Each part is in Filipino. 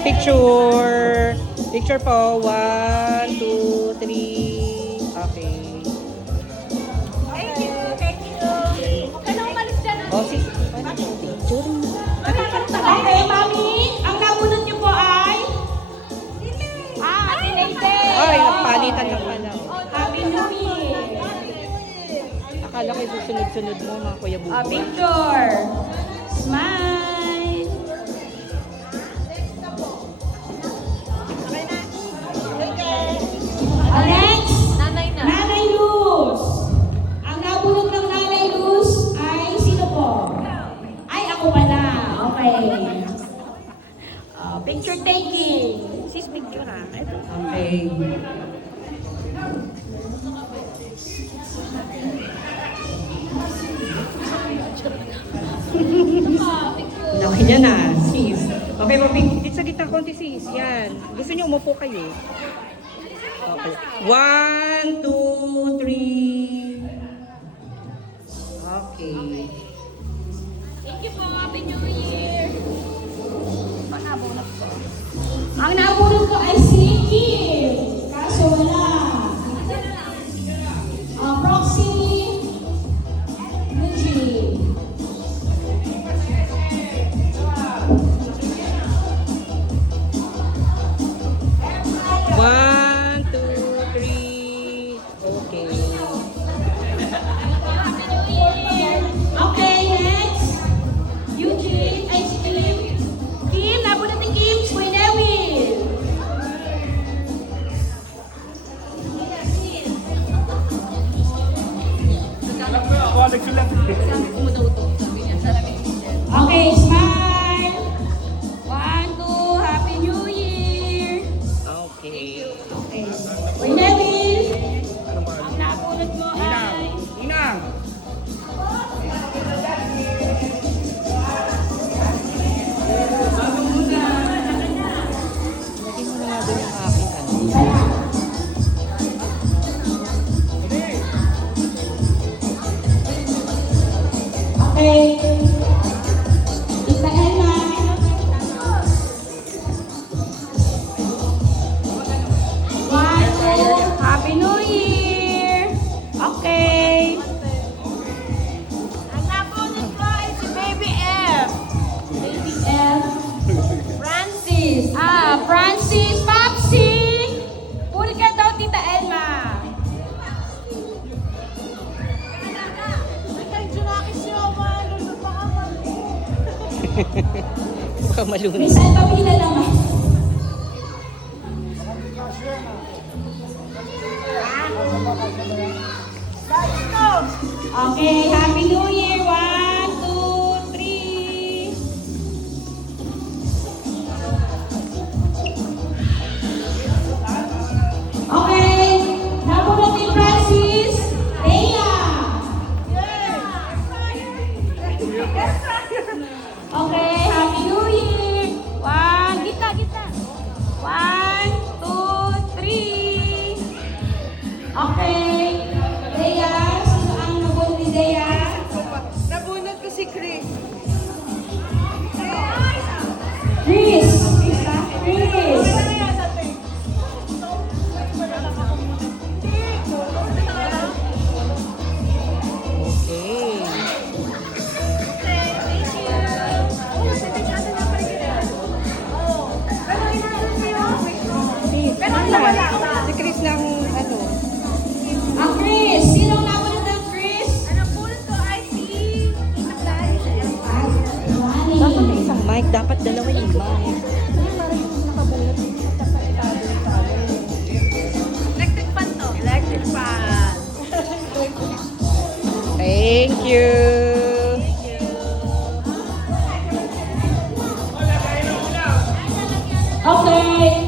Picture. Picture po. 1, 2, 3. Okay. Thank you. Thank you. Okay na umalis dyan. Oh, si... Picture. Okay, mami. Ang nabunot niyo po ay? Si Lady. Ay, nagpalitan na pala. Happy New Year. Akala ko susunod-sunod mo, mga Kuya Buboy. Picture. Smile. Next, Nanay Luz. Ang nabunot ng Nanay Luz ay sino po? Ay, ako pala. Okay. Picture taking. Sis, picture ha. Ito. Okay. Laki niya na, sis. Okay, dito sa gitna konti, sis. Yan. Gusto niyo umupo kayo? Okay. 1, 2, 3. Okay. Thank you po. Happy New Year. Ang nabunot ko ay si Kim. Kaso wala. Proxy. Eugene. One, two, three. Okay. Okay, next. Eugene. Ay, si Kim. Kim, nabunot ni Kim. Si Kuya Neville. Okay, smile. 1, 2, Happy New Year. Okay. Okay. Kuya Neville. Ang nabunot mo ay... Inang! Lagyan mo na nga doon yung aking ano. Okay. Tita Emma. One, two, Happy New Year. Okay. Ang nabunot ko ay si Baby F. Baby F. Francis. Francis. Papsi. Puli ka daw, Tita Elma. Baka malunod. May salbabila naman. Okay, Happy New Year. 1, 2, 3. Okay, nabunot ni Francis. Leia. Okay, Happy New Year. Gita. 1, 2, 3. Okay. Leia, sino ang nabunot ni Leia? Nabunot ko si Chris. Chris. Chris. Okay. Si Chris ng ano. Chris. Sino ang nabunot ng Chris? Dapat may isang mic. Dapat dalawa yung mic. Electric fan. Thank you. Okay.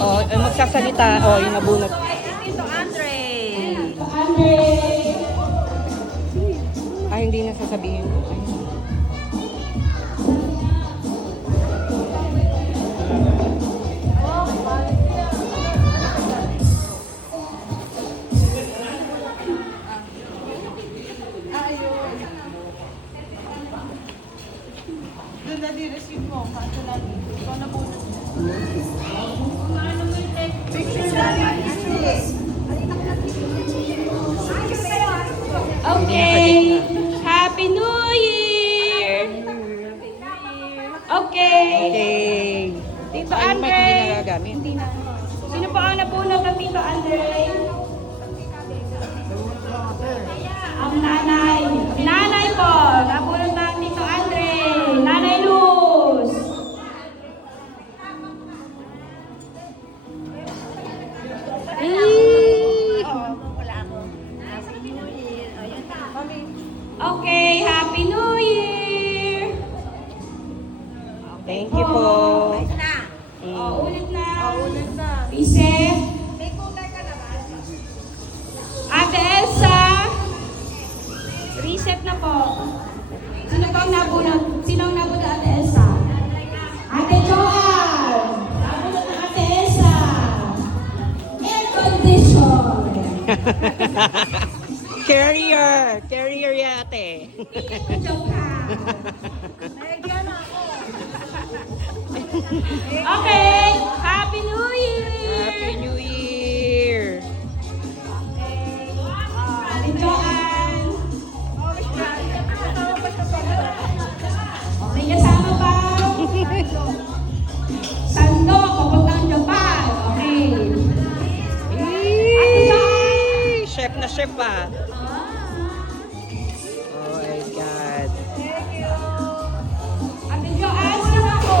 Oh, magsasalita. Oh, yung nabunot. Tito Andre. Ay, hindi na sasabihin. Dali, receive mo. Kaso lagi. Ikaw na po. Okay. Happy New Year! Okay. Okay. Tito Ay, mic Andre. hindi nagagamit. Sino po ang nabunot ng Tito Andre? Ang nanay. Nanay po. Nabunot ng Tito Andre. Nanay Luz. Okay, Happy New Year! Thank you po. Ulit na. Ulit na. Reset. Ate Elsa. Reset na po. Sino po ang nabunot? Sino ang nabunot Ate Elsa? Ate Joanne. Nabunot ng Ate Elsa. Air condition. Carrier. Carrier yate. Joanne. Okay. Happy New Year. Happy New Year. Ate Joanne. Okay, kasama pa. Sando, papuntang Japan. Okay. Ate Joanne. Chef na chef pa. Oh my God. Ate Joanne, sino ako?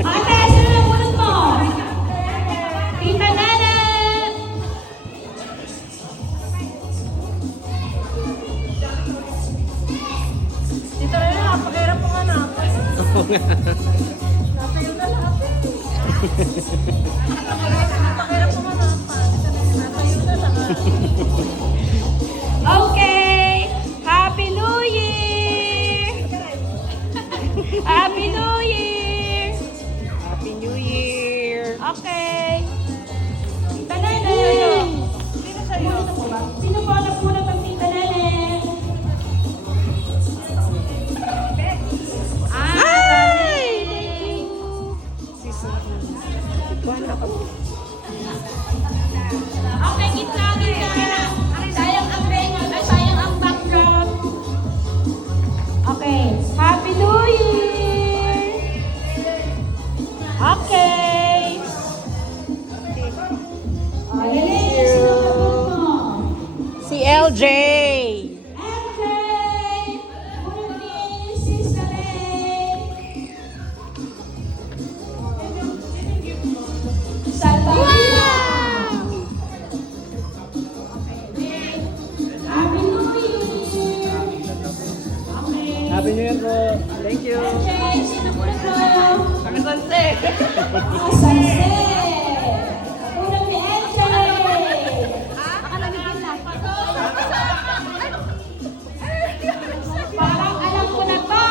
Ate, sino na bunot mo? Tita Nana. Dito rin na, napakahirap po nga natin. Oo nga. Natayo na lahat eh. Napakahirap po nga natin. Natayo na lahat. Okay. Happy New Year. Happy New Year. Happy New Year. Okay. Tita Nana. Sino sa'yo? Sino po ang napunot ng Tita Nana? Ay! Okay, gitna. Sayang ang venue. Ay, sayang ang background. Okay. Happy New Year! Okay. Dali, sino napunot mo? Si LJ. MJ! Punot ni Sister Ray. Salvador. Happy New Year! Okay. Happy New Year po. Thank you. MJ, sino punot mo? Kami Sanse. Sanse! Punot ni MJ! Parang alam ko na to!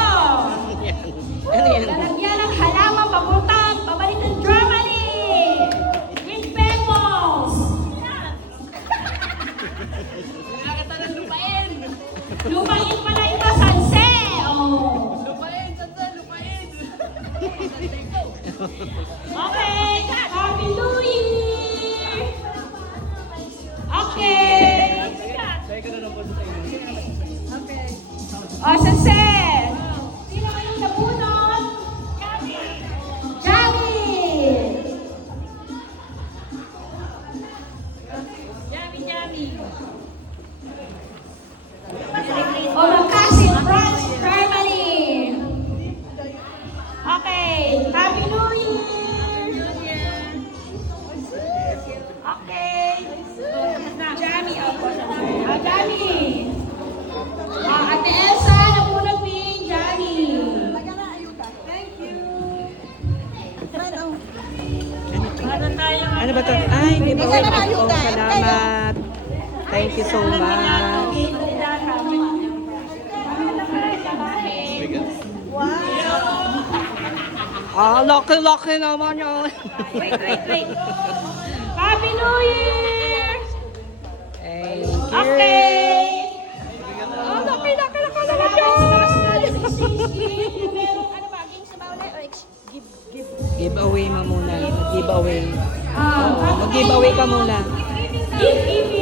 Ano yan? Lalagyan ng halaman papuntang pabalik ng Germany! With Pemos! Lupain pala ito, Sanse! Oh. Okay! Happy New Year! Okay! O, Sanse! Sino kayong nabunot? Jami! Jami! O, Makasin, France, Germany! Okay, Happy New Year! Okay. Jami, ako. Jami! Ate Elsa, napunod ni Jami. Thank you. Ano ba to? Ay, di ba? Oh, salamat. Thank you so much. Ah, laki-laki naman yun. Wait. Happy New Year! Thank you. Okay. Oh, laki naman yun. Giveaway mo muna. Giveaway. Ah, Mag-giveaway ka muna. If